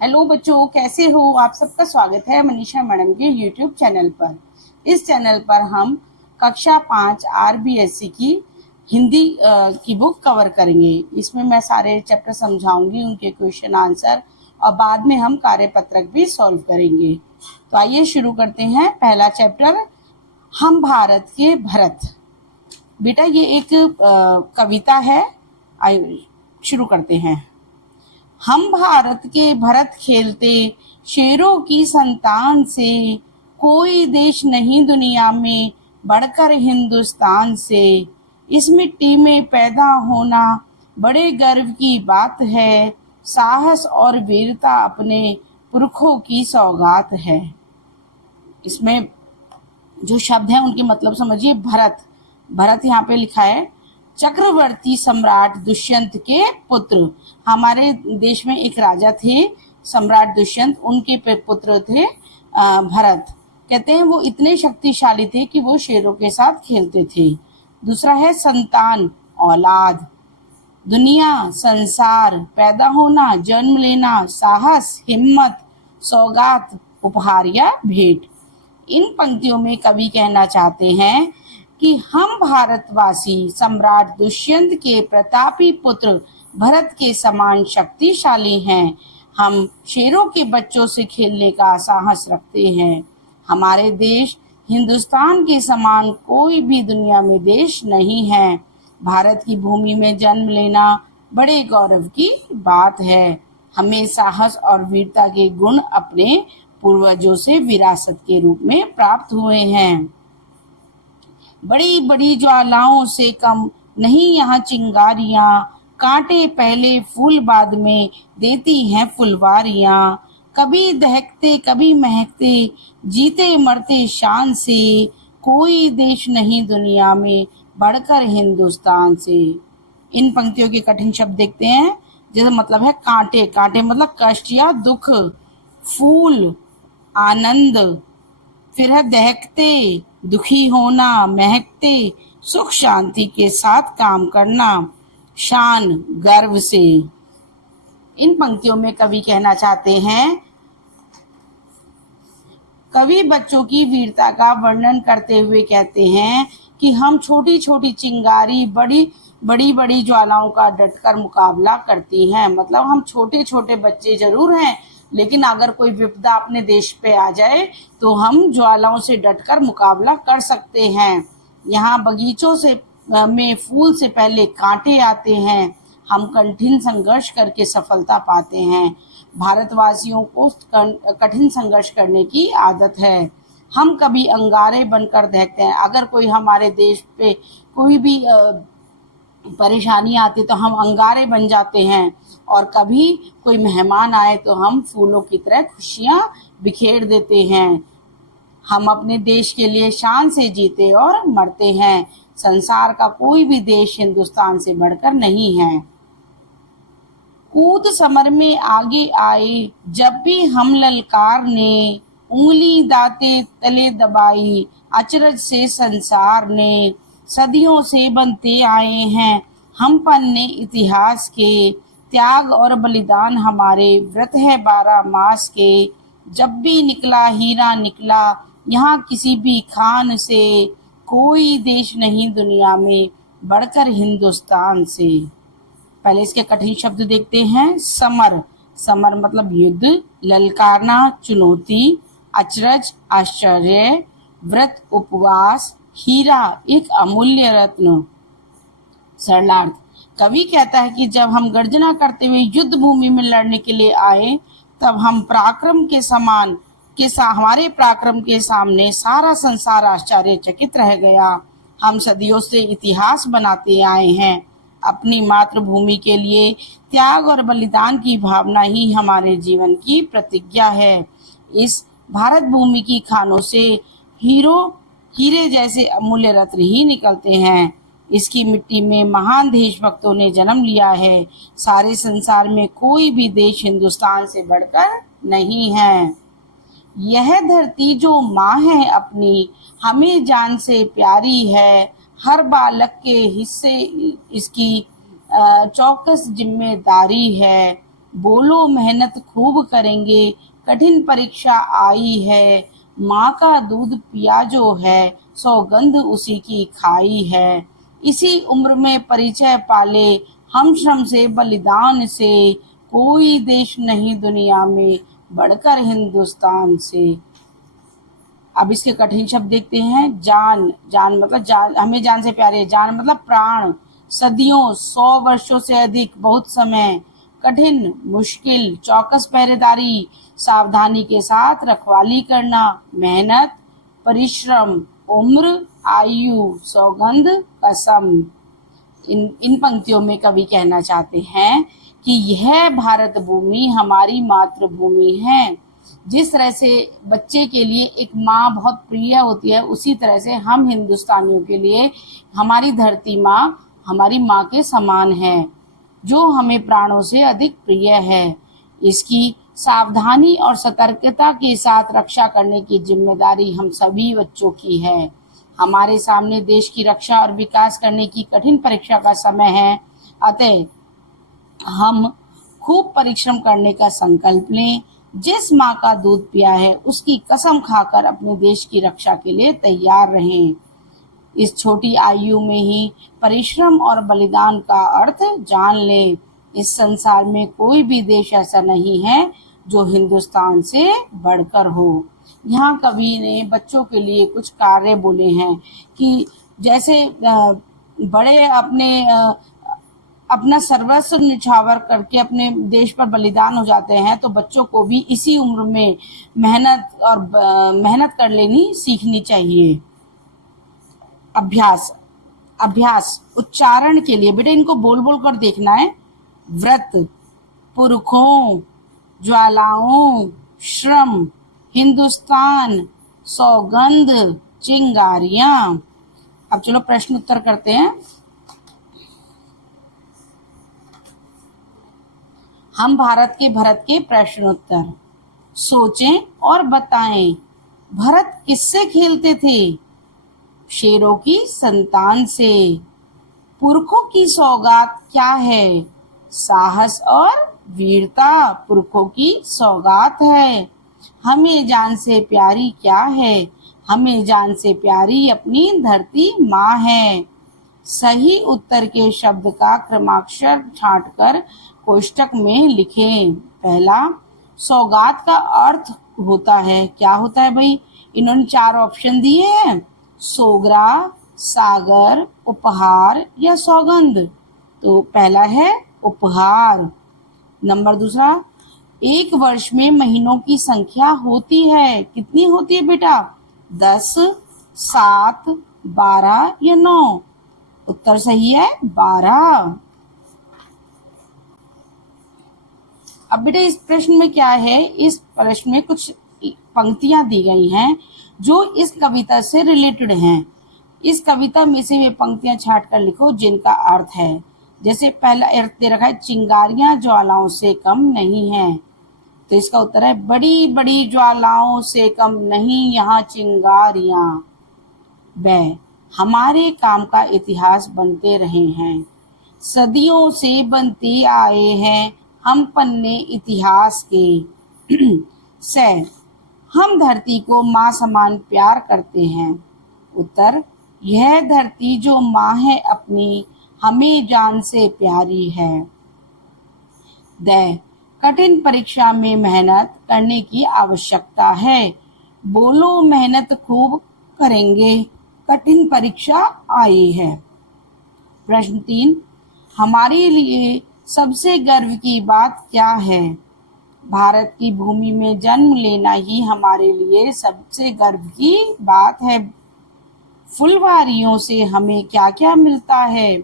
Hello बच्चों, कैसे हो? आप सबका स्वागत है मनीषा मैडम के यूट्यूब चैनल पर। इस चैनल पर हम कक्षा 5 आरबीएससी की हिंदी की बुक कवर करेंगे। इसमें मैं सारे चैप्टर समझाऊंगी, उनके क्वेश्चन आंसर, और बाद में हम कार्यपत्रक भी सॉल्व करेंगे। तो आइए शुरू करते हैं। पहला चैप्टर, हम भारत के भरत। बेटा ये एक कविता है। आइए शुरू करते हैं। हम भारत के भरत खेलते शेरों की संतान से, कोई देश नहीं दुनिया में बढ़कर हिंदुस्तान से। इस मिट्टी में पैदा होना बड़े गर्व की बात है, साहस और वीरता अपने पुरखों की सौगात है। इसमें जो शब्द है उनके मतलब समझिए। भरत, भरत यहाँ पे लिखा है चक्रवर्ती सम्राट दुष्यंत के पुत्र। हमारे देश में एक राजा थे सम्राट दुष्यंत, उनके पुत्र थे भरत। कहते हैं वो इतने शक्तिशाली थे कि वो शेरों के साथ खेलते थे। दूसरा है संतान, औलाद। दुनिया, संसार, पैदा होना, जन्म लेना, साहस, हिम्मत, सौगात, उपहार या भेंट। इन पंक्तियों में कवि कहना चाहते हैं कि हम भारतवासी सम्राट दुष्यंत के प्रतापी पुत्र भरत के समान शक्तिशाली हैं। हम शेरों के बच्चों से खेलने का साहस रखते हैं। हमारे देश हिंदुस्तान के समान कोई भी दुनिया में देश नहीं है। भारत की भूमि में जन्म लेना बड़े गौरव की बात है। हमें साहस और वीरता के गुण अपने पूर्वजों से विरासत के रूप में प्राप्त हुए हैं। बड़ी बड़ी ज्वालाओं से कम नहीं यहाँ चिंगारियां, कांटे पहले फूल बाद में देती हैं फुलवारियां। कभी दहकते कभी महकते, जीते मरते शान से, कोई देश नहीं दुनिया में बढ़कर हिंदुस्तान से। इन पंक्तियों के कठिन शब्द देखते हैं। जैसे मतलब है कांटे, कांटे मतलब कष्ट या दुख। फूल, आनंद। फिर है दहकते, दुखी होना। महकते, सुख शांति के साथ काम करना। शान, गर्व से। इन पंक्तियों में कवि कहना चाहते हैं, कवि बच्चों की वीरता का वर्णन करते हुए कहते हैं कि हम छोटी छोटी चिंगारी बड़ी बड़ी ज्वालाओं का डटकर मुकाबला करती हैं। मतलब हम छोटे छोटे बच्चे जरूर हैं, लेकिन अगर कोई विपदा अपने देश पे आ जाए तो हम ज्वालाओं से डटकर मुकाबला कर सकते हैं। यहाँ बगीचों से में फूल से पहले कांटे आते हैं। हम कठिन संघर्ष करके सफलता पाते हैं। भारतवासियों को कठिन संघर्ष करने की आदत है। हम कभी अंगारे बनकर दहकते हैं। अगर कोई हमारे देश पे कोई भी परेशानी आती तो हम अंगारे बन जाते हैं, और कभी कोई मेहमान आए तो हम फूलों की तरह खुशियां बिखेर देते हैं। हम अपने देश के लिए शान से जीते और मरते हैं। संसार का कोई भी देश हिंदुस्तान से बढ़कर नहीं है। कूद समर में आगे आए जब भी हम ललकार ने, उंगली दाते तले दबाई अचरज से संसार ने। सदियों से बनते आए हैं हम पन्ने इतिहास के, त्याग और बलिदान हमारे व्रत है 12 मास के। जब भी निकला हीरा निकला यहाँ किसी भी खान से, कोई देश नहीं दुनिया में बढ़कर हिंदुस्तान से। पहले इसके कठिन शब्द देखते हैं। समर, समर मतलब युद्ध। ललकारना, चुनौती। अचरज, आश्चर्य। व्रत, उपवास। हीरा, एक अमूल्य रत्न। सरलार्थ, कवि कहता है कि जब हम गर्जना करते हुए युद्ध भूमि में लड़ने के लिए आए, तब हम पराक्रम के समान हमारे पराक्रम के सामने सारा संसार आश्चर्यचकित रह गया। हम सदियों से इतिहास बनाते आए हैं। अपनी मातृभूमि के लिए त्याग और बलिदान की भावना ही हमारे जीवन की प्रतिज्ञा है। इस भारत भूमि की खानों से हीरे जैसे अमूल्य रत्न ही निकलते हैं। इसकी मिट्टी में महान देशभक्तों ने जन्म लिया है। सारे संसार में कोई भी देश हिंदुस्तान से बढ़कर नहीं है। यह धरती जो माँ है अपनी, हमें जान से प्यारी है। हर बालक के हिस्से इसकी चौकस जिम्मेदारी है। बोलो मेहनत खूब करेंगे, कठिन परीक्षा आई है, माँ का दूध पिया जो है, सौगंध उसी की खाई है। इसी उम्र में परिचय पाले हम श्रम से बलिदान से, कोई देश नहीं दुनिया में बढ़कर हिंदुस्तान से। अब इसके कठिन शब्द देखते हैं। जान, जान मतलब जान, हमें जान से प्यारे। जान मतलब प्राण। सदियों, 100 वर्षों से अधिक, बहुत समय। कठिन, मुश्किल, चौकस पहरेदारी, सावधानी के साथ रखवाली करना। मेहनत, परिश्रम, उम्र, आयु, सौगंध, कसम। इन पंक्तियों में कवि कहना चाहते हैं कि यह भारत भूमि हमारी मातृभूमि है। जिस तरह से बच्चे के लिए एक माँ बहुत प्रिय होती है, उसी तरह से हम हिंदुस्तानियों के लिए हमारी धरती माँ हमारी माँ के समान है, जो हमें प्राणों से अधिक प्रिय है। इसकी सावधानी और सतर्कता के साथ रक्षा करने की जिम्मेदारी हम सभी बच्चों की है। हमारे सामने देश की रक्षा और विकास करने की कठिन परीक्षा का समय है, अतः हम खूब परिश्रम करने का संकल्प लें। जिस माँ का दूध पिया है उसकी कसम खाकर अपने देश की रक्षा के लिए तैयार रहें। इस छोटी आयु में ही परिश्रम और बलिदान का अर्थ जान लें। इस संसार में कोई भी देश ऐसा नहीं है जो हिंदुस्तान से बढ़कर हो। यहाँ कवि ने बच्चों के लिए कुछ कार्य बोले हैं कि जैसे बड़े अपना सर्वस्व निछावर करके अपने देश पर बलिदान हो जाते हैं, तो बच्चों को भी इसी उम्र में मेहनत कर लेनी सीखनी चाहिए। अभ्यास, अभ्यास उच्चारण के लिए बेटा इनको बोल बोल कर देखना है। व्रत, पुरखों, ज्वालाओं, श्रम, हिंदुस्तान, सौगंध, चिंगारियां। अब चलो प्रश्न उत्तर करते हैं। हम भारत के प्रश्न उत्तर। सोचें और बताएं, भरत किससे खेलते थे? शेरों की संतान से। पुरखों की सौगात क्या है? साहस और वीरता पुरखों की सौगात है। हमें जान से प्यारी क्या है? हमें जान से प्यारी अपनी धरती माँ है। सही उत्तर के शब्द का क्रमाक्षर छांटकर कोष्टक में लिखें। पहला, सौगात का अर्थ होता है, क्या होता है भाई? इन्होंने 4 ऑप्शन दिए हैं, सोगरा, सागर, उपहार या सौगंध। तो पहला है उपहार। नंबर दूसरा, एक वर्ष में महीनों की संख्या होती है, कितनी होती है बेटा? 10, 7, 12 या 9? उत्तर सही है 12। अब बेटा इस प्रश्न में क्या है? इस प्रश्न में कुछ पंक्तियां दी गई हैं जो इस कविता से रिलेटेड हैं। इस कविता में से वे पंक्तियां छांट कर लिखो जिनका अर्थ है। जैसे पहला अर्थ दे रखा है, चिंगारियां ज्वालाओं से कम नहीं है, तो इसका उत्तर है बड़ी बड़ी ज्वालाओं से कम नहीं यहाँ चिंगारियां। ब, हमारे काम का इतिहास बनते रहे हैं, सदियों से बनते आए हैं हम पन्ने इतिहास के। से, हम धरती को माँ समान प्यार करते हैं। उत्तर, यह धरती जो माँ है अपनी, हमें जान से प्यारी है। द, कठिन परीक्षा में मेहनत करने की आवश्यकता है। बोलो मेहनत खूब करेंगे, कठिन परीक्षा आई है। प्रश्न 3, हमारे लिए सबसे गर्व की बात क्या है? भारत की भूमि में जन्म लेना ही हमारे लिए सबसे गर्व की बात है। फुलवारियों से हमें क्या क्या मिलता है?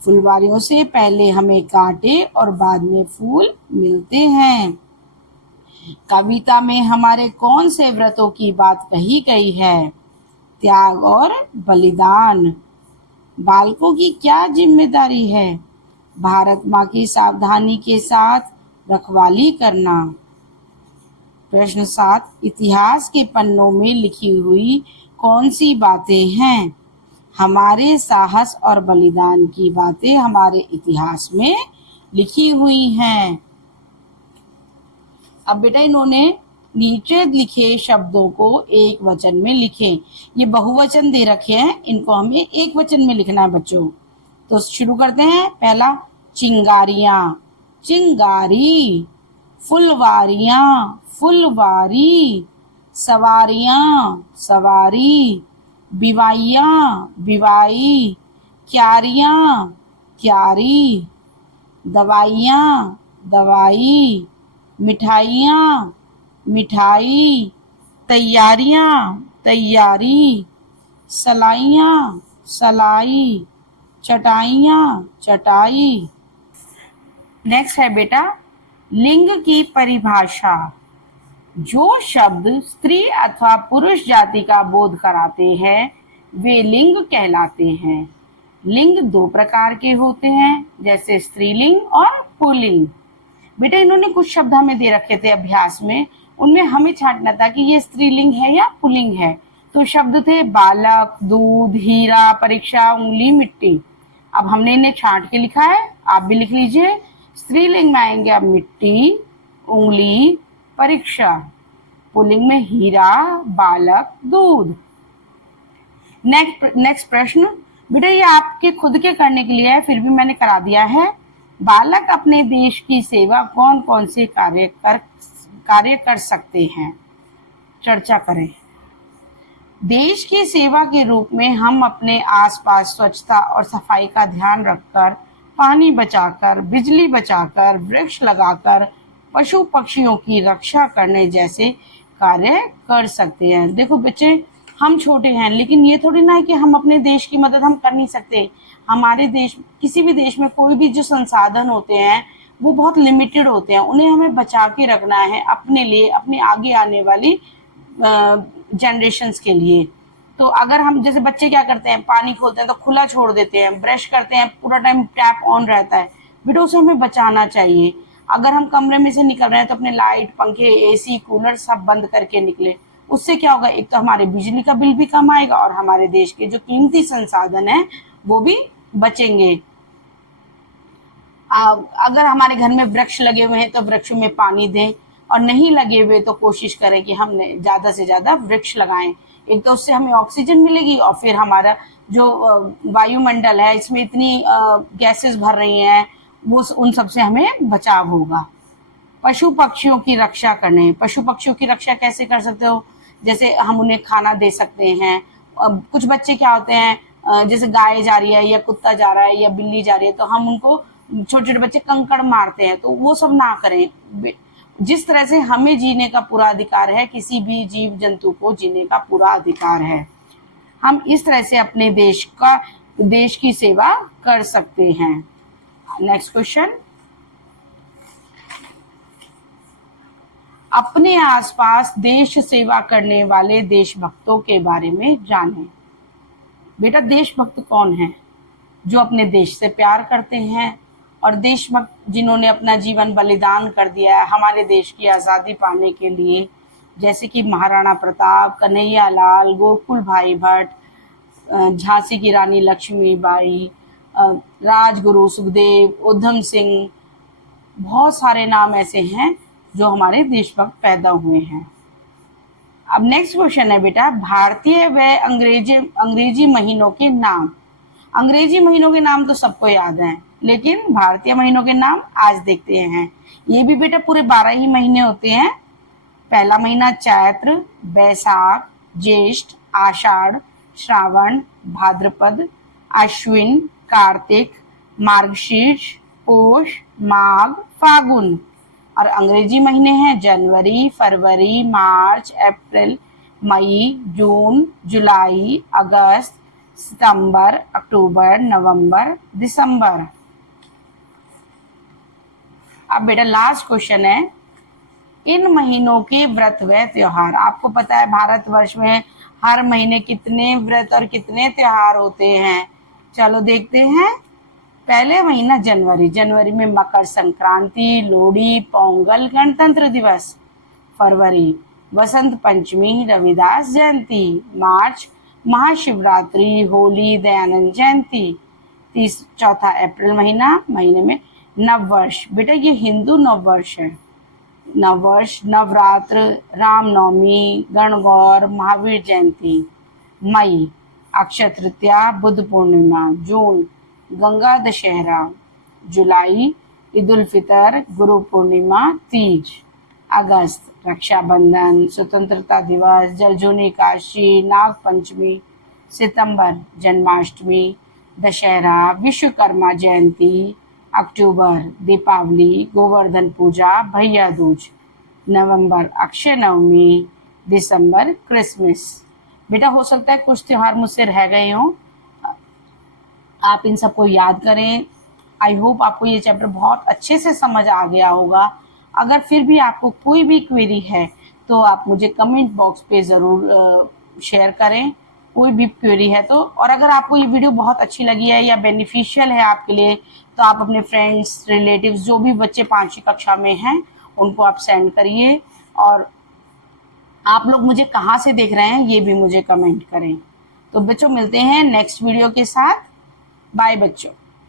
फुलवारियों से पहले हमें कांटे और बाद में फूल मिलते हैं। कविता में हमारे कौन से व्रतों की बात कही गई है? त्याग और बलिदान। बालकों की क्या जिम्मेदारी है? भारत माँ की सावधानी के साथ रखवाली करना। प्रश्न 7, इतिहास के पन्नों में लिखी हुई कौन सी बातें हैं? हमारे साहस और बलिदान की बातें हमारे इतिहास में लिखी हुई हैं। अब बेटा इन्होंने नीचे लिखे शब्दों को एक वचन में लिखें। ये बहुवचन दे रखे हैं, इनको हमें एक वचन में लिखना है बच्चों। तो शुरू करते हैं। पहला, चिंगारियां, चिंगारी। फुलवारियां, फुलवारी। सवारियां, सवारी। बिवाइयां, बिवाई। क्यारियां, क्यारी। दवाइयां, दवाई। मिठाइयाँ, मिठाई। तैयारियाँ, तैयारी। सलाइयाँ, सलाई। चटाइयाँ, चटाई। नेक्स्ट है बेटा लिंग की परिभाषा। जो शब्द स्त्री अथवा पुरुष जाति का बोध कराते हैं वे लिंग कहलाते हैं। लिंग दो प्रकार के होते हैं, जैसे स्त्रीलिंग और पुल्लिंग। बेटा इन्होंने कुछ शब्द हमें दे रखे थे अभ्यास में, उनमें हमें छांटना था कि ये स्त्रीलिंग है या पुल्लिंग है। तो शब्द थे बालक, दूध, हीरा, परीक्षा, उंगली, मिट्टी। अब हमने इन्हें छांट के लिखा है, आप भी लिख लीजिए। स्त्रीलिंग में आएंगे अब मिट्टी, उंगली, परीक्षा। पुल्लिंग में हीरा, बालक, दूध। नेक्स्ट प्रश्न बेटा ये आपके खुद के करने के लिए है, फिर भी मैंने करा दिया है। बालक अपने देश की सेवा कौन कौन से कार्य कर सकते हैं, चर्चा करें। देश की सेवा के रूप में हम अपने आसपास स्वच्छता और सफाई का ध्यान रखकर, पानी बचाकर, बिजली बचाकर, वृक्ष लगाकर, पशु पक्षियों की रक्षा करने जैसे कार्य कर सकते हैं। देखो बच्चे हम छोटे हैं, लेकिन ये थोड़ी ना है कि हम अपने देश की मदद हम कर नहीं सकते। हमारे देश, किसी भी देश में कोई भी जो संसाधन होते हैं वो बहुत लिमिटेड होते हैं, उन्हें हमें बचा के रखना है अपने लिए, अपने आगे आने वाली जनरेशंस के लिए। तो अगर हम, जैसे बच्चे क्या करते हैं, पानी खोलते हैं तो खुला छोड़ देते हैं, ब्रश करते हैं पूरा टाइम टैप ऑन रहता है, बेटा उसे हमें बचाना चाहिए। अगर हम कमरे में से निकल रहे हैं तो अपने लाइट, पंखे, एसी, कूलर सब बंद करके निकले। उससे क्या होगा, एक तो हमारे बिजली का बिल भी कम आएगा और हमारे देश के जो कीमती संसाधन है वो भी बचेंगे। अगर हमारे घर में वृक्ष लगे हुए हैं तो वृक्षों में पानी दें, और नहीं लगे हुए तो कोशिश करें कि हम ज्यादा से ज्यादा वृक्ष लगाएं। एक तो उससे हमें ऑक्सीजन मिलेगी और फिर हमारा जो वायुमंडल है इसमें इतनी गैसेस भर रही हैं, वो उन सब से हमें बचाव होगा। पशु पक्षियों की रक्षा करने, पशु पक्षियों की रक्षा कैसे कर सकते हो, जैसे हम उन्हें खाना दे सकते हैं। कुछ बच्चे क्या होते हैं, जैसे गाय जा रही है या कुत्ता जा रहा है या बिल्ली जा रही है तो हम उनको, छोटे छोटे बच्चे कंकड़ मारते हैं, तो वो सब ना करें। जिस तरह से हमें जीने का पूरा अधिकार है, किसी भी जीव जंतु को जीने का पूरा अधिकार है। हम इस तरह से अपने देश की सेवा कर सकते हैं। नेक्स्ट क्वेश्चन, अपने आसपास देश सेवा करने वाले देशभक्तों के बारे में जानें। बेटा देशभक्त कौन है, जो अपने देश से प्यार करते हैं, और देशभक्त जिन्होंने अपना जीवन बलिदान कर दिया है हमारे देश की आज़ादी पाने के लिए, जैसे कि महाराणा प्रताप, कन्हैया लाल, गोकुल भाई भट्ट, झांसी की रानी लक्ष्मीबाई, राजगुरु सुखदेव, उधम सिंह। बहुत सारे नाम ऐसे हैं जो हमारे देशभक्त पैदा हुए हैं। अब नेक्स्ट क्वेश्चन है बेटा, भारतीय व अंग्रेजी महीनों के नाम। अंग्रेजी महीनों के नाम तो सबको याद हैं, लेकिन भारतीय महीनों के नाम आज देखते हैं। ये भी बेटा पूरे 12 ही महीने होते हैं। पहला महीना चैत्र, बैसाख, ज्येष्ठ, आषाढ़, श्रावण, भाद्रपद, अश्विन, कार्तिक, मार्गशीर्ष, पोष, माघ, फागुन। और अंग्रेजी महीने हैं जनवरी, फरवरी, मार्च, अप्रैल, मई, जून, जुलाई, अगस्त, सितंबर, अक्टूबर, नवंबर, दिसंबर। अब बेटा लास्ट क्वेश्चन है, इन महीनों के व्रत व त्योहार। आपको पता है भारतवर्ष में हर महीने कितने व्रत और कितने त्योहार होते हैं, चलो देखते हैं। पहले महीना जनवरी, जनवरी में मकर संक्रांति, लोहड़ी, पोंगल, गणतंत्र दिवस। फरवरी वसंत पंचमी, रविदास जयंती। मार्च महाशिवरात्रि, होली, दयानंद जयंती। चौथा अप्रैल महीने में नव वर्ष। बेटा ये हिंदू नव वर्ष है। नववर्ष, नवरात्र, रामनवमी, गणगौर, महावीर जयंती। मई, अक्षय तृतीया, बुद्ध पूर्णिमा। जून, गंगा दशहरा। जुलाई, ईद उल फितर, गुरु पूर्णिमा, तीज। अगस्त, रक्षाबंधन, स्वतंत्रता दिवस, जलजूनी एकादशी, नाग पंचमी। सितंबर, जन्माष्टमी, दशहरा, विश्वकर्मा जयंती। अक्टूबर, दीपावली, गोवर्धन पूजा, भैया दूज। नवंबर, अक्षय नवमी। दिसंबर, क्रिसमस। बेटा हो सकता है कुछ त्योहार मुझसे रह गए हों, आप इन सबको याद करें। आई होप आपको ये चैप्टर बहुत अच्छे से समझ आ गया होगा। अगर फिर भी आपको कोई भी क्वेरी है तो आप मुझे कमेंट बॉक्स पे ज़रूर शेयर करें, कोई भी क्वेरी है तो। और अगर आपको ये वीडियो बहुत अच्छी लगी है या बेनिफिशियल है आपके लिए, तो आप अपने फ्रेंड्स, रिलेटिव्स, जो भी बच्चे 5वीं कक्षा में हैं उनको आप सेंड करिए। और आप लोग मुझे कहाँ से देख रहे हैं ये भी मुझे कमेंट करें। तो बच्चों मिलते हैं नेक्स्ट वीडियो के साथ। बाय बच्चों।